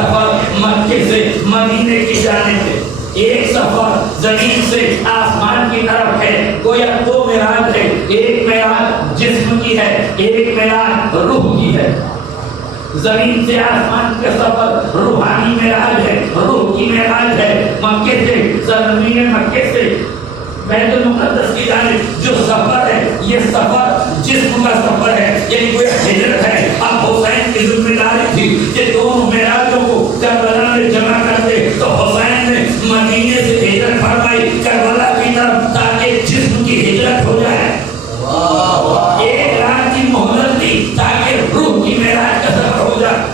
سفر مکے سے مدینے کی جانب ہے، ایک سفر زمین سے آسمان کی طرف ہے، گویا دو معراج ہے، ایک معراج جسم کی ہے، ایک معراج روح کی ہے۔ زمین سے آسمان کا سفر روحانی معراج ہے، روح کی معراج ہے۔ مکے سے زمین مکے سے بیت المقدس کی جانب جو سفر ہے، یہ سفر جسم کا سفر ہے، یعنی کوئی ہجرت ہے۔ اب حسین کی ذمہ داری تھی کہ دونوں معراجوں کو کربلا میں جمع کر دے، تو حسین نے مدینے سے ہجرت فرمائی کربلا کی طرف تاکہ جسم کی ہجرت ہو جائے، ایک رات کی مہلت دی تاکہ روح کی معراج کا سفر ہو جائے۔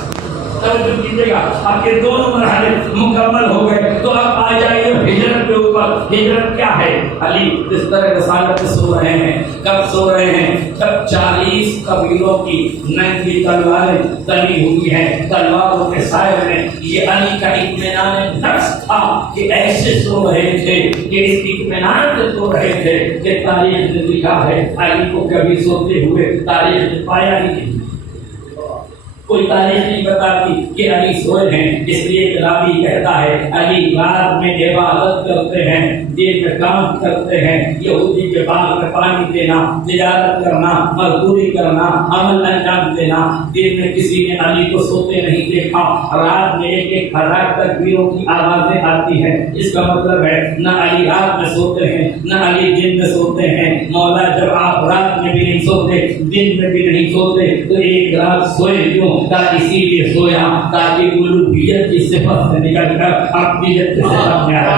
توجہ کیجیے گا، اب یہ دونوں مرحلے مکمل ہو گئے تو اب آ جائیے ہجرت کے اوپر۔ ہجرت کیا ہے؟ علی اس طرح رسالت سو رہے ہیں، کب سو رہے ہیں؟ جب 40 قبیلوں کی ننگی تلواریں تنی ہوئی ہیں، تلواروں کے سائے میں یہ علی کا اطمینان نفس تھا کہ ایسے سو رہے تھے کہ اس اطمینان سے سو رہے تھے کہ تاریخ نے لکھا ہے علی کو کبھی سوتے ہوئے تاریخ نے پایا ہی نہیں، کوئی تاریخ نہیں بتاتی کہ علی سوئے ہیں۔ اس لیے کتابی کہتا ہے علی رات میں عبادت کرتے ہیں، دن میں کام کرتے ہیں، یہودی کے باغ میں پانی دینا، تجارت کرنا، مزدوری کرنا، عمل انجام دینا۔ دن میں کسی نے علی کو سوتے نہیں دیکھا، رات میں ایک ایک ہزار تکبیروں کی آوازیں آتی ہیں۔ اس کا مطلب ہے نہ علی رات میں سوتے ہیں نہ علی دن میں سوتے ہیں۔ مولا جب آپ رات میں بھی نہیں سوتے، دن میں بھی نہیں سوتے، تو ایک رات سوئے کیوں؟ اسی لیے سویا تاکہ الوہیت کی صفت سے نکل کر عبدیت کی صفت میں آ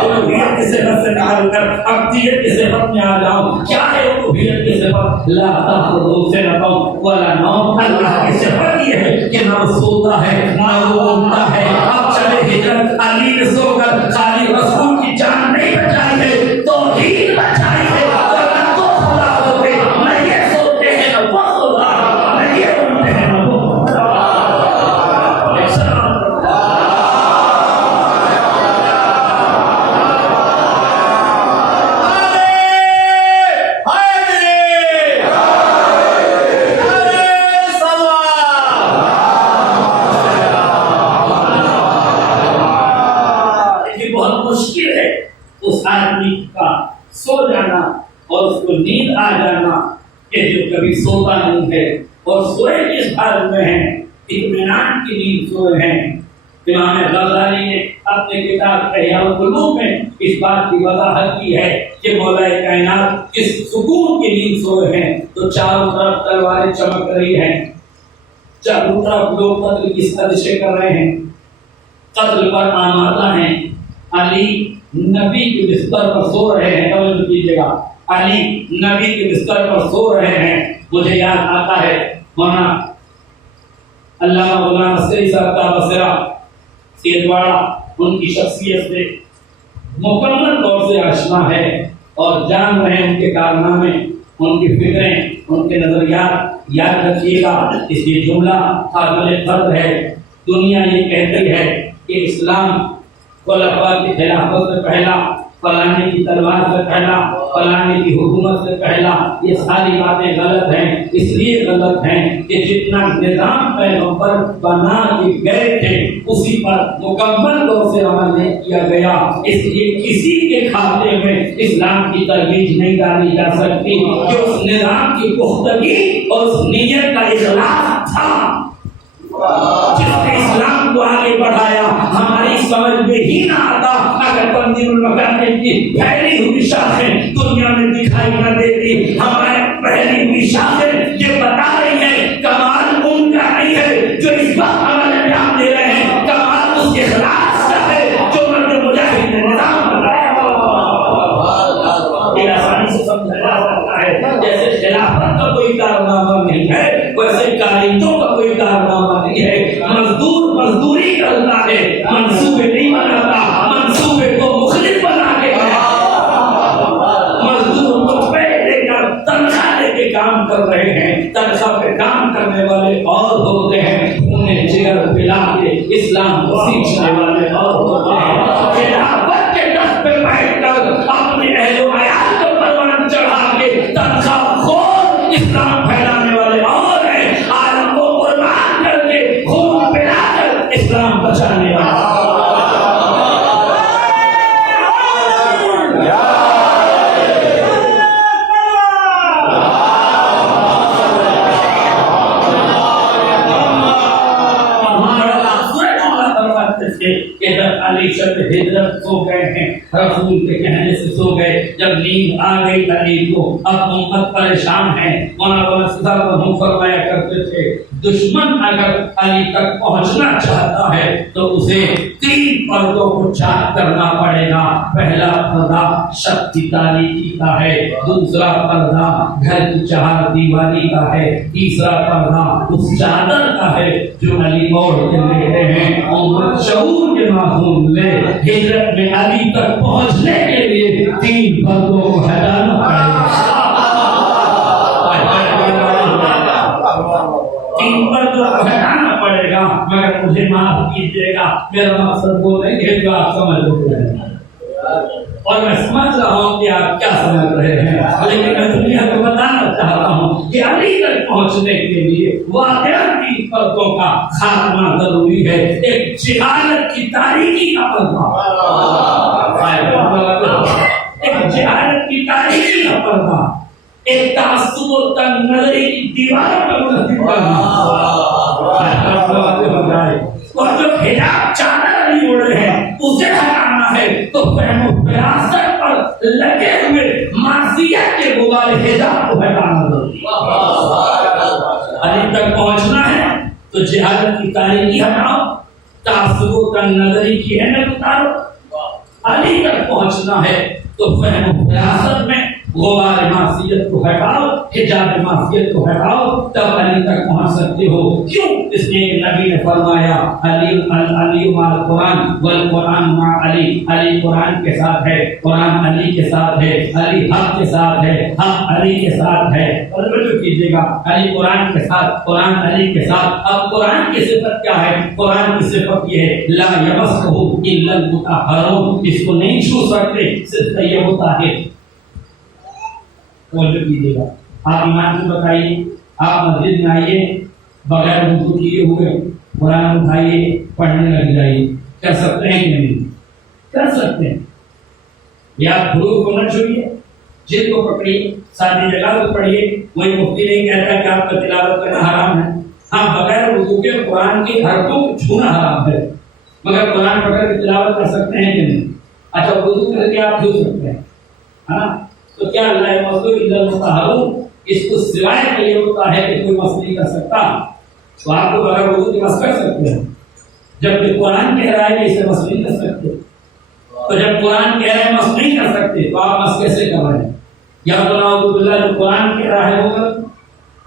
الوہیت کی صفت سے نکل کر عبدیت کی صفت میں آ جاؤں۔ کیا ہے الوہیت کی صفت؟ لا تأخذہ سنۃ ولا نوم، اللہ کی صفت یہ ہے کہ نہ وہ سوتا ہے نہ وہ اٹھتا ہے۔ اب چلے ہجرت، علی نے سو کر خالی رسول کی جان نہیں بچائی ہے، توحید بچائی ہے۔ سو جانا اور اس کو نیند آ جانا کہ جو کبھی سوتا نہیں ہے، اور سوئے کس حال میں ہیں؟ اطمینان کی نیند سوئے ہیں۔ امام غزالی نے اپنے کتاب احیاء القلوب میں اس بات کی وضاحت کی ہے کہ مولا کائنات کس سکون کی نیند سوئے ہیں۔ تو چاروں طرف تلواریں چمک رہی ہیں، چاروں طرف لوگ قتل کی سازشیں کر رہے ہیں، قتل پر آمادہ ہیں۔ علی نبی کے بستر پر سو رہے ہیں، توجہ کیجیے گا، علی نبی کے بستر پر سو رہے ہیں۔ مجھے یاد آتا ہے مولانا علامہ غلام عسکری صاحب کا بصرہ سیدواڑہ، ان کی شخصیت سے مکمل طور سے آشنا ہے اور جان رہے ہیں ان کے کارنامے، ان کی فکریں، ان کے نظریات۔ یاد رکھیے گا اس یہ جملہ قابل فرد ہے۔ دنیا یہ کہتی ہے کہ اسلام خلفاء کی خلافت سے پہلا، فلانے کی تلوار سے پہلا، فلانے کی حکومت سے پہلا، یہ ساری باتیں غلط ہیں۔ اس لیے غلط ہیں کہ جتنا نظام پیغمبر بنا کے گئے تھے اسی پر مکمل طور سے عمل نہیں کیا گیا، اس لیے کسی کے کھاتے میں اسلام کی ترویج نہیں ڈالی جا سکتی کہ اس نظام کی پختگی اور اس نیت کا اخلاص تھا جس نے اسلام کو آگے بڑھایا۔ ہماری سمجھ میں ہی نہ آتا اگر تنظیم المکاتب کی پھیلی ہوئی شاخیں دنیا میں دکھائی نہ دیتی۔ ہمارے پھیلی ہوئی شاخیں یہ بتا رہی ہے کمال ان کا نہیں ہے جو اس وقت عمل انجام دے رہے ہیں، کمال اس کے خلاف کا ہے جو مرد مجاہد نے نظام بنایا۔ یہ آسانی سے سمجھا جا سکتا ہے، جیسے خلافت کا کوئی کارنامہ نہیں ہے ویسے کاریتوں کا کوئی کارنامہ نہیں ہے۔ مزدور مزدوری کرتا ہے، منصوبے نہیں بناتا، منصوبے کو مخلف بنا کے مزدور کو پے دے کر تنخواہ دے کے کام کر رہے ہیں۔ تنخواہ پہ کام کرنے والے اور ہوتے ہیں، انہیں جگر پلا کے اسلام کو سیکھنے والے اور ہوتے ہیں۔ خلافت کے دست پہ بیٹھ کر اپنے اہل و عیال کو پروان چڑھا کے تنخواہ خور اسلام پھیلانے والے اور ہیں۔ عالم کو قربان کر کے خون بچانے والا. علی شب ہجرت سو گئے ہیں, رسول کے کہنے سے سو گئے. جب نیند آ گئی علی کو, اب امت پریشان ہے. مولانا صدر فرمایا کرتے تھے دشمن اگر علی تک پہنچنا چاہتا ہے تو اسے 3 پردوں کو چار کرنا پڑے گا. پہلا پردہ شب کی تاریکی کا ہے, دوسرا پردہ گھر کی چہار دیواری کا ہے, تیسرا پردہ اس چادر کا ہے جو علی اوڑھ کے لیتے ہیں. امت شعور کے معصوم لے ہجرت میں علی تک پہنچنے کے لیے 3 پردوں کو ہٹانا پڑے گا. 3 پردوں کو ہٹانا پڑے گا. مگر مجھے معاف کیجیے گا, میرا مقصد وہ نہیں ہے جو آپ سمجھ رہے ہیں, اور میں سمجھ رہا ہوں کہ آپ کیا سمجھ رہے ہیں, لیکن میں دنیا کو بتانا چاہتا ہوں کہ علی تک پہنچنے کے لیے واقعہ 3 پردوں کا خاتمہ ضروری ہے. ایک جہالت کی تاریکی کا پردہ, ایک جہالت کی تاریکی کا پردہ, ایک تعصب و تنگ نظری کی دیواروں پر منحصر کرنا, اور جو حجاب چادر علی اوڑھے ہیں اسے ہٹانا ہے. تو فہم و فراست پر لگے ہوئے معصیت کے غبار حجاب کو ہٹانا ضروری ہے. علی تک پہنچنا ہے تو جہالت کی تاریکی ہٹاؤ, تعصب و تنگ نظری کی اہمیت اتارو. علی تک پہنچنا ہے تو فہم و فراست میں غبار معصیت کو ہٹاؤ, حجاب معصیت کو ہٹاؤ, تب علی تک پہنچ سکتے ہو. کیوں؟ اس لیے نبی نے فرمایا علی مع القرآن والقرآن مع علی. علی قرآن کے ساتھ ہے, قرآن علی کے ساتھ ہے, علی حق کے ساتھ ہے, حق علی کے ساتھ ہے. اور توجہ کیجیے گا, علی قرآن کے ساتھ, قرآن علی کے ساتھ. اب قرآن کی صفت کیا ہے؟ قرآن کی صفت یہ ہے لا یمسہ الا المطہرون, اس کو نہیں چھو سکتے صرف طیب طاہر. توجہ کیجیے گا, آپ ایمان سے بتائیے, آپ مسجد میں آئیے بغیر وضو کیے ہوئے, قرآن اٹھائیے پڑھنے لگ جائیے, کر سکتے ہیں کہ نہیں؟ کر سکتے ہیں. یا حروف کو نہ چھوئیے, جلد کو پکڑیے, ساری جگہ کو پڑھیے. وہی مفتی نہیں کہتا کہ آپ کا تلاوت کرنا حرام ہے. ہاں, بغیر وضو کے قرآن کی حرفوں کو چھونا حرام ہے, مگر قرآن پکڑ کے تلاوت کر سکتے ہیں کہ نہیں؟ اچھا, وضو کر کے آپ چھو سکتے ہیں, ہاں. تو کیا اللہ مسئلہ الا المطہرون اس کو سوائے کہ یہ ہوتا ہے کہ کوئی مس نہیں کر سکتا, تو آپ کو بغیر وضو کے مس کر سکتے ہیں. جبکہ قرآن کہہ رہا ہے کہ اسے مس نہیں کر سکتے, تو جب قرآن کہہ رہا ہے مس نہیں کر سکتے تو آپ مس کیسے کر رہے ہیں؟ یا تو باللہ جو قرآن کہہ رہا ہے وہ غلط,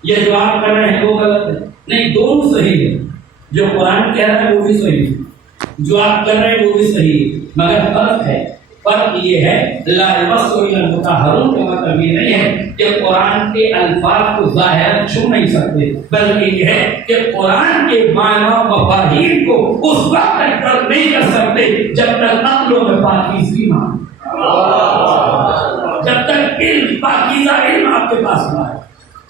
یہ جو آپ کر رہے ہیں وہ غلط ہے. نہیں, دونوں صحیح ہے. جو قرآن کہہ رہا ہے وہ بھی صحیح ہے, جو آپ کر رہے ہیں وہ بھی صحیح ہے, مگر فرق ہے. فرق یہ ہے لا یمسہ الا المطہرون کا مطلب یہ نہیں ہے کہ قرآن کے الفاظ کو ظاہر چھو نہیں سکتے, بلکہ یہ ہے کہ قرآن کے معنی و مفاہیم کو اس وقت تک درک نہیں کر سکتے جب تک عقلوں میں پاکیزگی نہ ہو, جب تک علم پاکیزہ علم آپ کے پاس نہ ہے,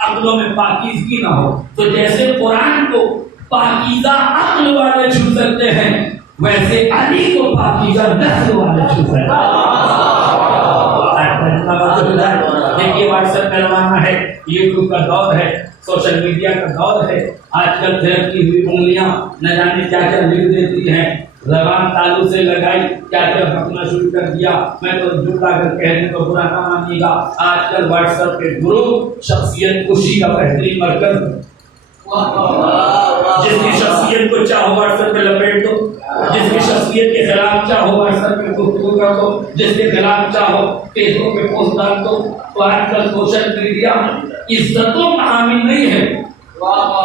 عقلوں میں پاکیزگی نہ ہو. تو جیسے قرآن کو پاکیزہ عقل والے چھو سکتے ہیں, ویسے علی کو پاکیزہ نسل والے چھو سکتے ہیں. دیکھیے, واٹس ایپ کا زمانہ ہے, یوٹیوب کا دور ہے, سوشل میڈیا کا دور ہے. آج کل پھرتی ہوئی انگلیاں نہ جانے کیا کیا لکھ دیتی ہیں, زبان تالو سے لگائی کیا کیا بکنا شروع کر دیا. میں تو جھوٹا کر کہنے کو برا نہ مانیے گا. آج کل واٹس ایپ کے گروپ شخصیت کشی کا بہترین مرکز, جس کی شخصیت کو چاہو واٹس ایپ پہ لپیٹ دو, جس کی شخصیت کے خلاف چاہو واٹس ایپ پہ گفتگو کر دو, جس کے خلاف چاہو فیس بک پہ پوسٹ ڈال دو. تو آج کل سوشل میڈیا عزتوں کا حامل نہیں ہے,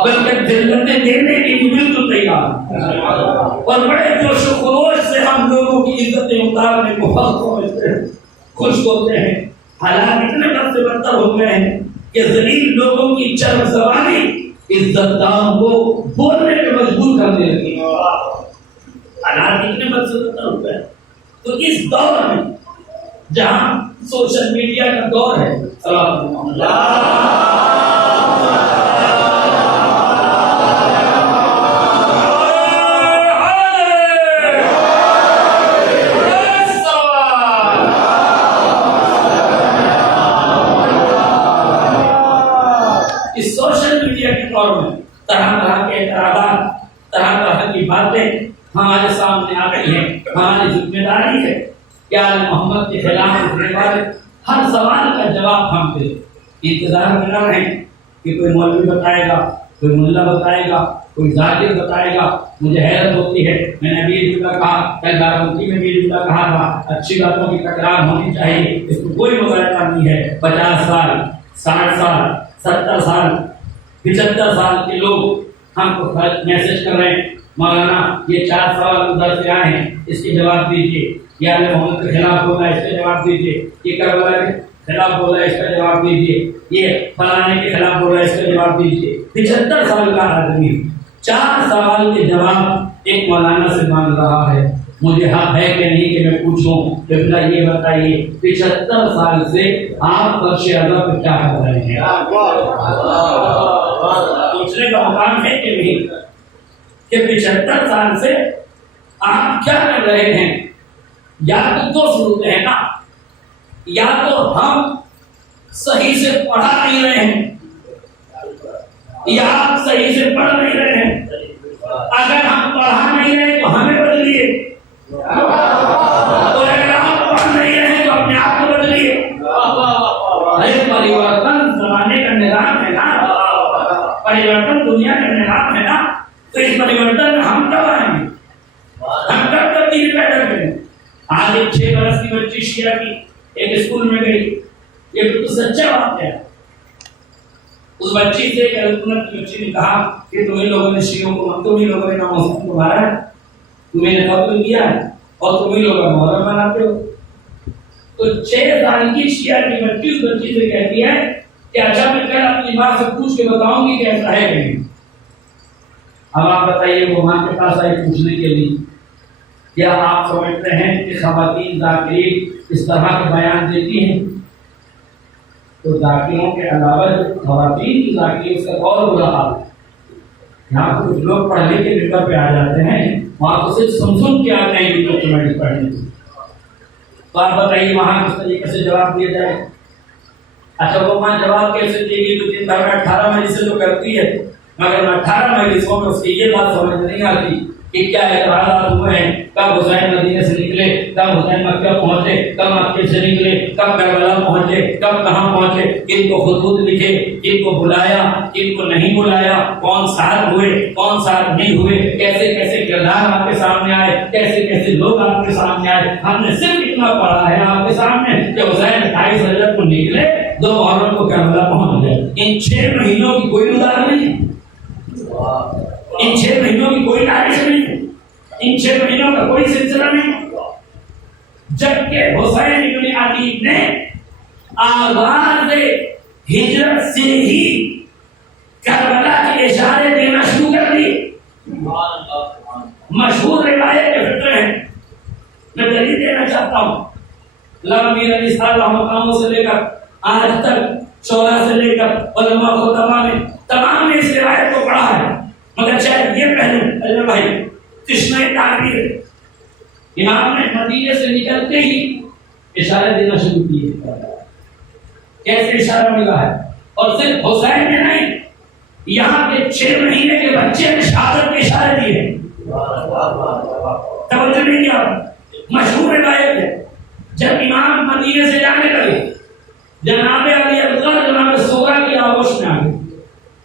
بلکہ ذلتیں دینے کی مجھے تو تیار ہے, اور بڑے جوش و خروش سے ہم لوگوں کی عزتیں اتارنے کو فخر سمجھتے ہیں, خوش ہوتے ہیں. حالات اتنے بد سے بدتر ہو گئے ہیں کہ ذلیل لوگوں کی چرب زبانی عزت داروں کو بولنے پہ مجبور کرنے لگی. حالات اتنے بد سے بدتر ہو گئے. تو اس دور میں جہاں سوشل میڈیا کا دور ہے, باتیں ہمارے سامنے آ رہی ہیں. ہماری ذمہ داری ہے کہ آل محمد کے خلاف اٹھنے والے ہر سوال کا جواب ہم دیں. انتظار میں نہ رہیں کہ کوئی مولوی بتائے گا, کوئی ملا بتائے گا, کوئی ذاکر بتائے گا. مجھے حیرت ہوتی ہے, میں نے ابھی جملہ کہا, کل بارہمولہ میں بھی جملہ کہا تھا, اچھی باتوں کی تکرار ہونی چاہیے, اس کو کوئی مغالطہ نہیں ہے. 50 سال 60 سال 70 سال 75 سال کے لوگ ہم کو میسج کر رہے ہیں, مولانا یہ 4 سوال ادھر سے آئے ہیں, اس کے جواب دیجیے. یا محمد کے خلاف بولا, اس کا جواب دیجیے. یہ کربلا کے خلاف بولا, اس کا جواب دیجیے. یہ فلانے کے خلاف بولا, اس کا جواب دیجیے. 75 سال کا آدمی 4 سوال کے جواب ایک مولانا سے مانگ رہا ہے. مجھے حق ہے کہ نہیں کہ میں پوچھوں کہ بھلا یہ بتائیے 75 سال سے آپ فرش اعلیٰ پہ کیا کر رہے ہیں؟ پوچھنے کا مقام ہے کہ نہیں کہ 75 سال سے آپ کیا کر رہے ہیں؟ یا تو 2 صورتیں ہیں نا, یا تو ہم صحیح سے پڑھا نہیں رہے ہیں, یا آپ صحیح سے پڑھ نہیں رہے ہیں. اگر ہم پڑھا نہیں رہے تو ہمیں بدلیے, اور اگر آپ پڑھ نہیں رہے تو اپنے آپ کو بدلیے. پریورتن زمانے کا نظام ہے نا, پریورتن دنیا کا نظام ہے نا, تو اس پریورتن میں ہم کب آئیں گے؟ ہم کب تبدیلی پیدا کریں؟ آج ایک 6 برس کی بچی شیعہ کی ایک اسکول میں گئی. یہ تو سچا بات ہے. اس بچی سے ایک بچی نے کہا کہ تمہیں لوگوں نے شیعوں کو, تمہیں لوگوں نے ناموسم کو مارا ہے, تمہیں نے قتل کیا ہے, اور تمہیں لوگ محرم مناتے ہو. تو 6 سال کی شیعہ کی بچی اس بچی سے کہتی ہے کہ اچھا میں کل اپنی ماں سے پوچھ کے بتاؤں گی کہ ایسا ہے کہ نہیں. اب آپ بتائیے, وہ ماں کے پاس آئی پوچھنے کے لیے, کیا آپ سمجھتے ہیں کہ خواتین ذاکرین اس طرح کے بیان دیتی ہیں؟ تو ذاکروں کے علاوہ خواتین کی ذاکری اس کا اور برا حال ہے. یہاں کچھ لوگ پڑھنے کے ممبر پہ آ جاتے ہیں, وہاں تو صرف سن کے آتے ہیں ڈاکومنٹ پڑھنے کی. تو آپ بتائیے وہاں کس طریقے سے جواب دیا جائے؟ اچھا وہ ماں جواب کیسے دے گی جو دن بھر میں 18 مجلسیں تو کرتی ہے, مگر 18 مجلسوں میں اس کی یہ بات سمجھ نہیں آتی کہ کیا اعتراضات ہوئے ہیں, کب حسین مدینے سے نکلے, کب حسین مکہ پہنچے, کب مکے سے نکلے, کب کربلا پہنچے, کب کہاں پہنچے, کن کو خطوط لکھے, کن کو بلایا, کن کو نہیں بلایا, کون ساتھ ہوئے, کون ساتھ نہیں ہوئے, کیسے کیسے کردار آپ کے سامنے آئے, کیسے کیسے لوگ آپ کے سامنے آئے. ہم نے صرف اتنا پڑھا ہے آپ کے سامنے کہ حسین 28 رجب کو نکلے, 2 محرم کو کربلا پہنچ گئے. ان 6 مہینوں کی کوئی مدار نہیں, ان 6 مہینوں کی کوئی تاریخ نہیں, ان 6 مہینوں کا کوئی سلسلہ نہیں. جبکہ حسین بن علی نے آغاز ہجرت سے ہی کربلا کے اشارے دینا شروع کر دی. مشہور روایت کے فکر ہے, میں دلیل دینا چاہتا ہوں. علامہ میر علی صاحب مقاموں سے لے کر آج تک شورا سے لے کر علماء خطبہ نے تمام نے اس روایت کو پڑھا ہے, مگر شاید یہ پہلو اللہ بھائی تشنہ تعبیر امام نے مدینے سے نکلتے ہی اشارے دینا شروع کیے. کیسے اشارہ ملا ہے؟ اور صرف حسین نے نہیں, یہاں کے 6 مہینے کے بچے نے شہادت کے اشارے دیے. توجہ نہیں کیا؟ مشہور روایت ہے جب امام مدینے سے جانے لگے, جناب علی اصغر جناب صغرا کی آغوش میں آ گئے.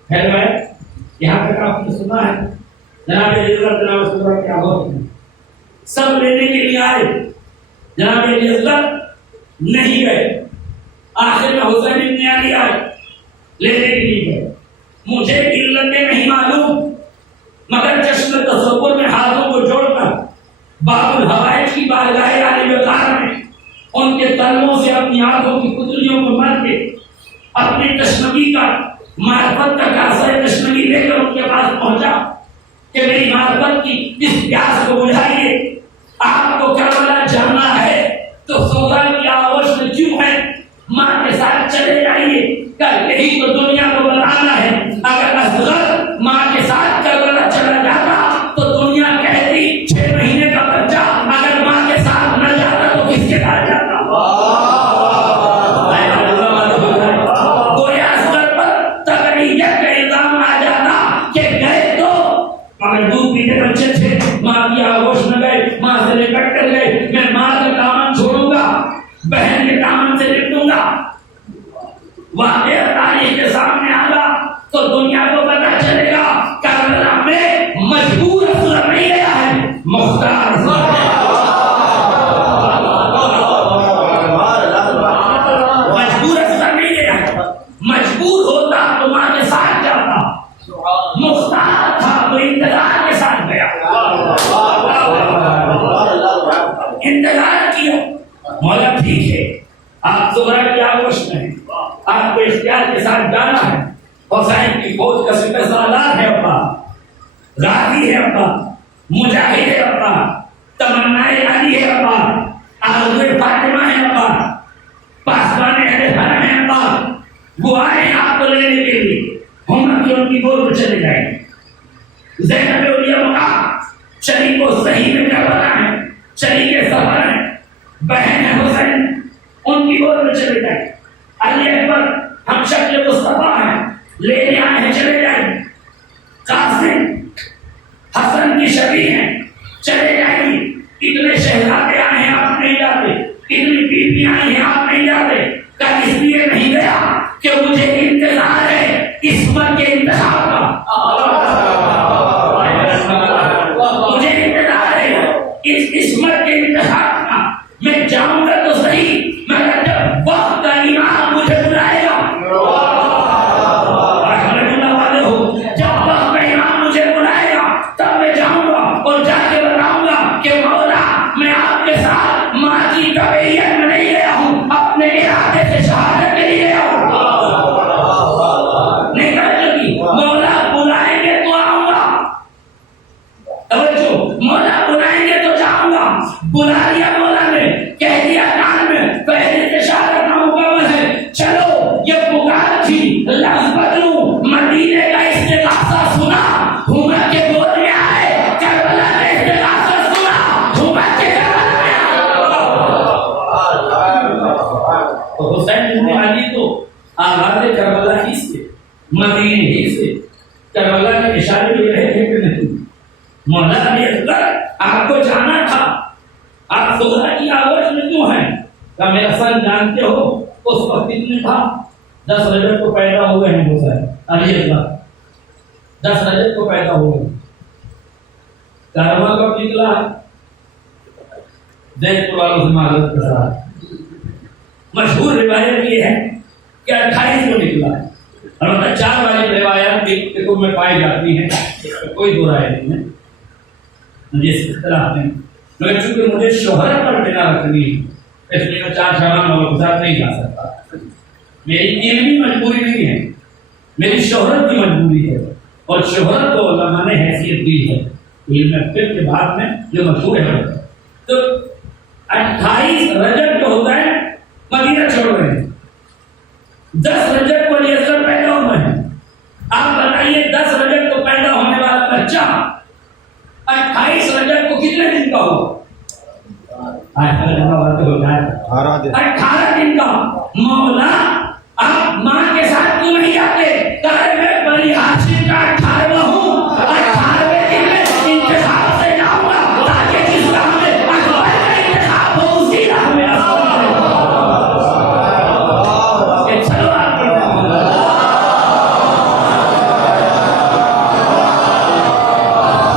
ہے روایت یہاں تک آپ نے سنا ہے, جناب علی اصغر جناب صغرا کی آغوش میں سب لینے کے لیے آئے. جناب علی اصغر نہیں گئے, آخر میں حسین بن علی آئے, لینے کے لیے گئے. مجھے علتیں نہیں معلوم, مگر چشم تصور میں ہاتھوں کو جوڑ کر باب الحوائج کی بارگاہ عالی وقار میں ان کے تلووں سے اپنی آنکھوں کی پتلیوں کو مر کے اپنی تشنگی کا معرفت کا کاسہ تشنگی لے کر ان کے پاس پہنچا کہ میری معرفت کی اس پیاس کو بجھائیے. آپ کو کربلا جانا ہے تو صغرا کی آغوش میں کیوں ہے؟ ماں کے ساتھ چلے جائیے, کل یہی تو دنیا کو بتانا ہے. اگر اصغر ماں کے ساتھ کربلا چلا جاتا تو دنیا کہتی 6 مہینے کا بچہ اگر ماں کے ساتھ نہ جاتا تو کس کے ساتھ جاتا؟ گویا اصغر پر تبعیت کا الزام آ جاتا کہ گئے تو مگر دودھ پیتے بچے تھے, ماں کی آغوش میں گئے، ماں سے لپٹ کر گئے، میں ماں کا دامن چھوڑوں گا، بہن کے دامن سے لپٹوں گا. واقعہ تاریخ کے سامنے آگا تو دنیا کو پتا چلے گا کربلا میں مجبور اصغر نہیں گیا ہے، مختار مجبور اصغر نہیں گیا ہے. مجبور ہوتا تو ماں کے ساتھ جاتا، مختار تھا تو انتظار کے ساتھ گیا. انتظار کیا، مولا ٹھیک ہے آپ زہرا کی آغوش میں ہیں، آپ کو اختیار کے ساتھ جانا ہے. حسین کی فوج کا سپہ سالار ہے ابا، غازی ہے ابا، مجاہد ہے ابا، تمنائے علی ہے ابا، آرزوئے فاطمہ ہے ابا، پاسبان اہل حرم ہے ابا. وہ آئے آپ کو لینے کے لیے، ہم کی ان کی گود میں چلے جائیں. زینب الاولیاء شریک و صحیح میں کربلا ہے، شریک سفر ہے، بہن ہے حسین، ان کی گود میں چلے جائیں. علی اکبر ہم شکل مصطفیٰ ہیں، لینے آئے ہیں چلے جائیں. قاسم حسن کی شبیہ ہیں، چلے جائیں. اتنے شہزادے آئے ہیں آپ نہیں جاتے، اتنی بیویاں آئی ہیں آپ نہیں جاتے. کل اس لیے نہیں گیا کہ مجھے انتظار ہے عصمت کے انتخاب کا، مجھے انتظار ہے اس عصمت کے انتخاب کا. میں جاؤں گا تو صحیح، مگر جب وقت کا امام مجھے بلائے گا، جب وقت کا امام مجھے بلائے گا تب میں جاؤں گا اور جا کے بتاؤں گا کہ مولا میں آپ کے ساتھ ماں کی تبعیت میں نہیں گیا ہوں، اپنے ارادے سے شہادت کے لیے گیا ہوں. نکل چکی، مولا بلائیں گے تو آؤں گا. توجہ، مولا بلائیں گے تو جاؤں گا. بلا لیا مولا نے، کہہ دیا کان میں پہلے سے شہادت کا مکمل ہے، چلو. یہ پکار تھی لفظ بدلوں، مدینے کا استغاثہ سنا، عمر کے گود میں آئے. کربلا کا استغاثہ سنا، عمر کے کربلا میں آئے. تو حسین بن علی تو آغاز کربلا ہی سے، مدینے ہی سے کربلا کے اشارے لے رہے تھے کہ نہیں. مولا علی اکبر آپ کو جانا تھا، آپ زہرا کی آغوش میں کیوں ہیں؟ کیا میرا سن جانتے ہو اس وقت کتنے تھا؟ 10 رجب کو پیدا ہوئے ہیں حسین علی اکبر، 10 رجب کو پیدا ہوئے. کارواں کب نکلا ہے؟ زید پور والوں سے معذرت کے ساتھ مشہور روایت یہ ہے کہ 28 کو نکلا ہے. البتہ 4 والی روایات بھی کتب میں پائی جاتی ہیں، کوئی دو رائے نہیں ہے، مجھے اس اختلاف نہیں. مگر چونکہ مجھے شہرت پر بنا رکھنی ہے اس لیے میں 4 شہران والوں کے ساتھ نہیں جا سکتا. میری علمی مجبوری نہیں ہے، میری شہرت کی مجبوری ہے، اور شہرت کو علماء نے حیثیت دی ہے علم فقہ کے بعد میں جو مشہور ہے. تو 28 رجب جو ہوتا ہے مدینہ چھوڑ رہے ہیں، 10 رجب کو علی اصغر پیدا ہوئے ہیں. آپ بتائیے 10 رجب کو پیدا ہونے والا بچہ 28 رجب کو کتنے دن کا ہو؟ 18 دن کا. مولا آپ ماں کے ساتھ